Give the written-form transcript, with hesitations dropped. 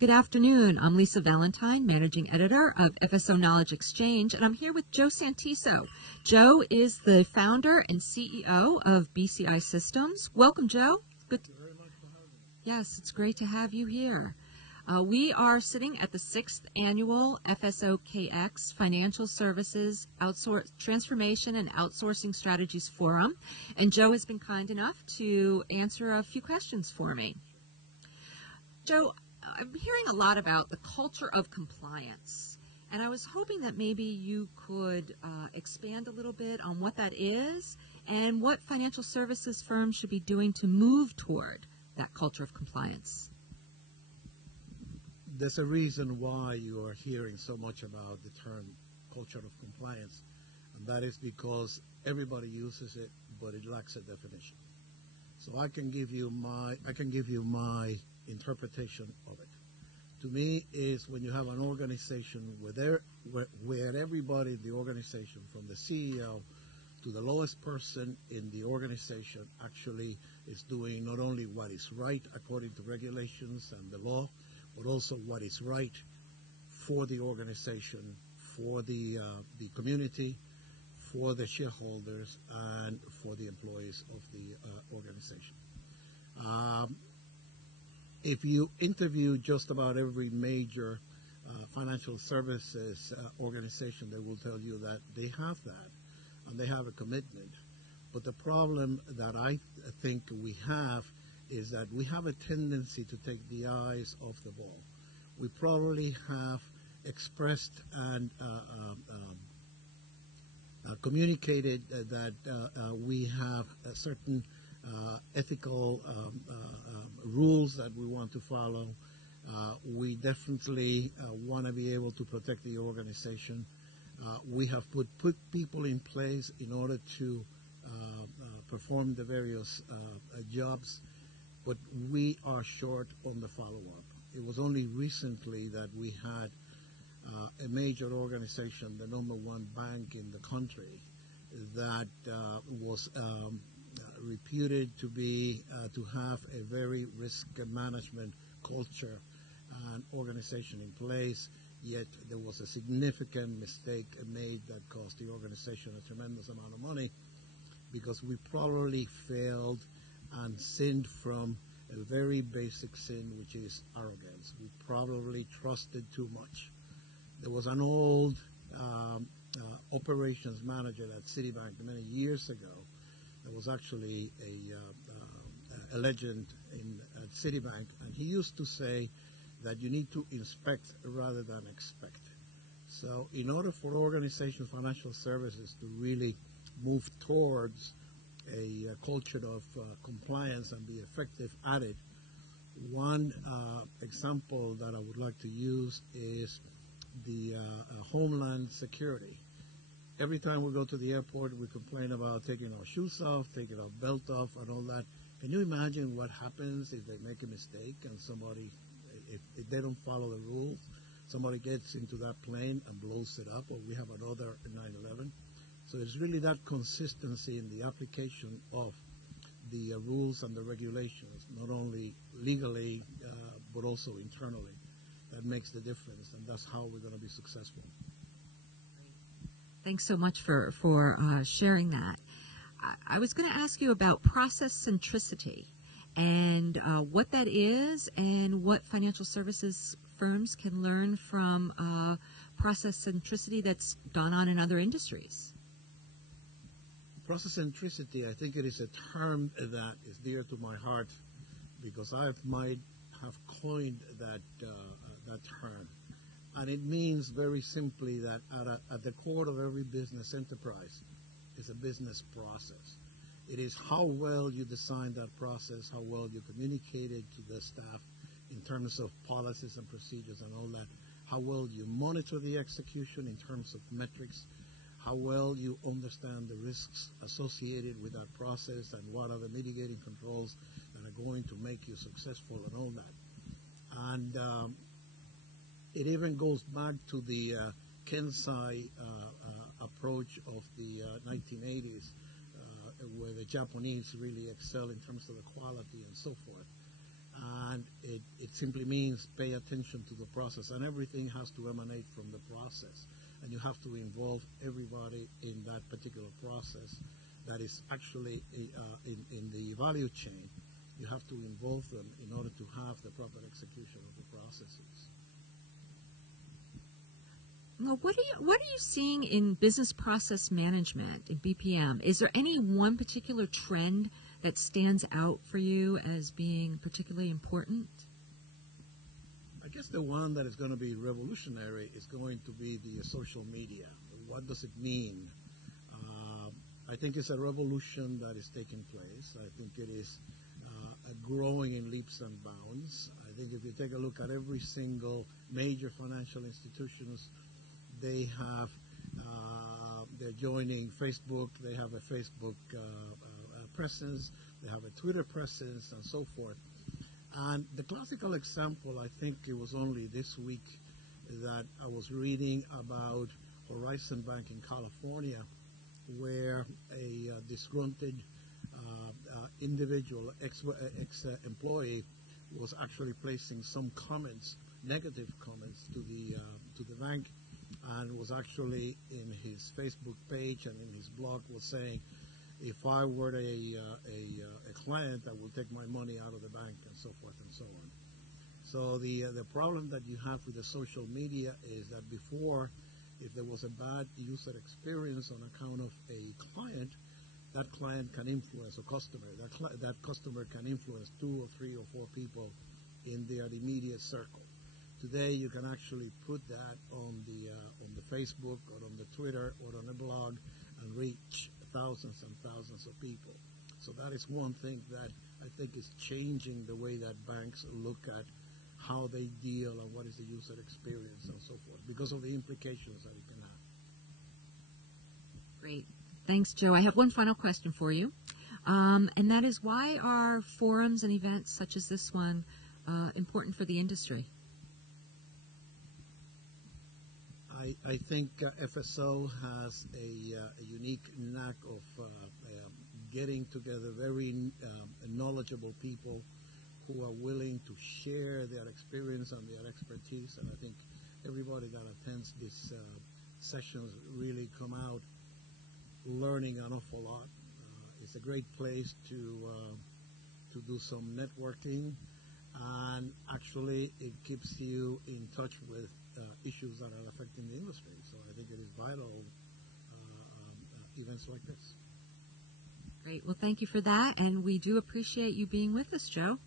Good afternoon. I'm Lisa Valentine, Managing Editor of FSO Knowledge Exchange, and I'm here with Joe Santiso. Joe is the founder and CEO of BCI Systems. Welcome, Joe. Good. Thank you very much for having me. Yes, it's great to have you here. We are sitting at the 6th Annual FSOKX Financial Services Transformation and Outsourcing Strategies Forum, and Joe has been kind enough to answer a few questions for me. Joe, I'm hearing a lot about the culture of compliance, and I was hoping that maybe you could expand a little bit on what that is and what financial services firms should be doing to move toward that culture of compliance. There's a reason why you are hearing so much about the term culture of compliance, and that is because everybody uses it, but it lacks a definition. So I can give you my interpretation of it. To me, is when you have an organization where everybody in the organization, from the CEO to the lowest person in the organization, actually is doing not only what is right according to regulations and the law, but also what is right for the organization, for the community, for the shareholders, and for the employees of the organization. If you interview just about every major financial services organization, they will tell you that they have that, and they have a commitment. But the problem that I think we have is that we have a tendency to take the eyes off the ball. We probably have expressed and communicated that we have a certain ethical rules that we want to follow. We definitely want to be able to protect the organization. We have put people in place in order to perform the various jobs, but we are short on the follow-up. It was only recently that we had a major organization, the #1 bank in the country, that was reputed to be to have a very risk management culture and organization in place, yet there was a significant mistake made that cost the organization a tremendous amount of money, because we probably failed and sinned from a very basic sin, which is arrogance. We probably trusted too much. There was an old operations manager at Citibank many years ago. There was actually a legend at Citibank, and he used to say that you need to inspect rather than expect. So in order for organizations, financial services, to really move towards a culture of compliance and be effective at it, one example that I would like to use is the Homeland Security. Every time we go to the airport, we complain about taking our shoes off, taking our belt off, and all that. Can you imagine what happens if they make a mistake and somebody, if they don't follow the rules, somebody gets into that plane and blows it up, or we have another 9/11? So it's really that consistency in the application of the rules and the regulations, not only legally, but also internally, that makes the difference, and that's how we're going to be successful. Thanks so much for sharing that. I was going to ask you about process centricity and what that is and what financial services firms can learn from process centricity that's gone on in other industries. Process centricity, I think it is a term that is dear to my heart, because I might have coined that term. And it means very simply that at the core of every business enterprise is a business process. It is how well you design that process, how well you communicate it to the staff in terms of policies and procedures and all that, how well you monitor the execution in terms of metrics, how well you understand the risks associated with that process, and what are the mitigating controls that are going to make you successful and all that. And it even goes back to the Kensai approach of the 1980s, where the Japanese really excel in terms of the quality and so forth. And it simply means pay attention to the process, and everything has to emanate from the process. And you have to involve everybody in that particular process that is actually in the value chain. You have to involve them in order to have the proper execution of the processes. Well, what are you seeing in business process management in BPM? Is there any one particular trend that stands out for you as being particularly important? I guess the one that is going to be revolutionary is going to be the social media. What does it mean? I think it's a revolution that is taking place. I think it is growing in leaps and bounds. I think if you take a look at every single major financial institutions, they have, they're joining Facebook, they have a Facebook presence, they have a Twitter presence, and so forth. And the classical example, I think it was only this week that I was reading about Horizon Bank in California, where a disgruntled individual, ex-employee, was actually placing some comments, negative comments to the bank, and was actually in his Facebook page and in his blog was saying, if I were a client, I would take my money out of the bank, and so forth and so on. So the problem that you have with the social media is that before, if there was a bad user experience on account of a client, that client can influence a customer. That customer can influence 2 or 3 or 4 people in their immediate circle. Today, you can actually put that on the Facebook or on the Twitter or on the blog and reach thousands and thousands of people. So that is one thing that I think is changing the way that banks look at how they deal and what is the user experience and so forth, because of the implications that it can have. Great. Thanks, Joe. I have one final question for you, and that is, why are forums and events such as this one important for the industry? I think FSO has a unique knack of getting together very knowledgeable people who are willing to share their experience and their expertise. And I think everybody that attends these sessions really come out learning an awful lot. It's a great place to do some networking, and actually it keeps you in touch with issues that are affecting the industry. So I think it is vital events like this. Great. Well, thank you for that, and we do appreciate you being with us, Joe.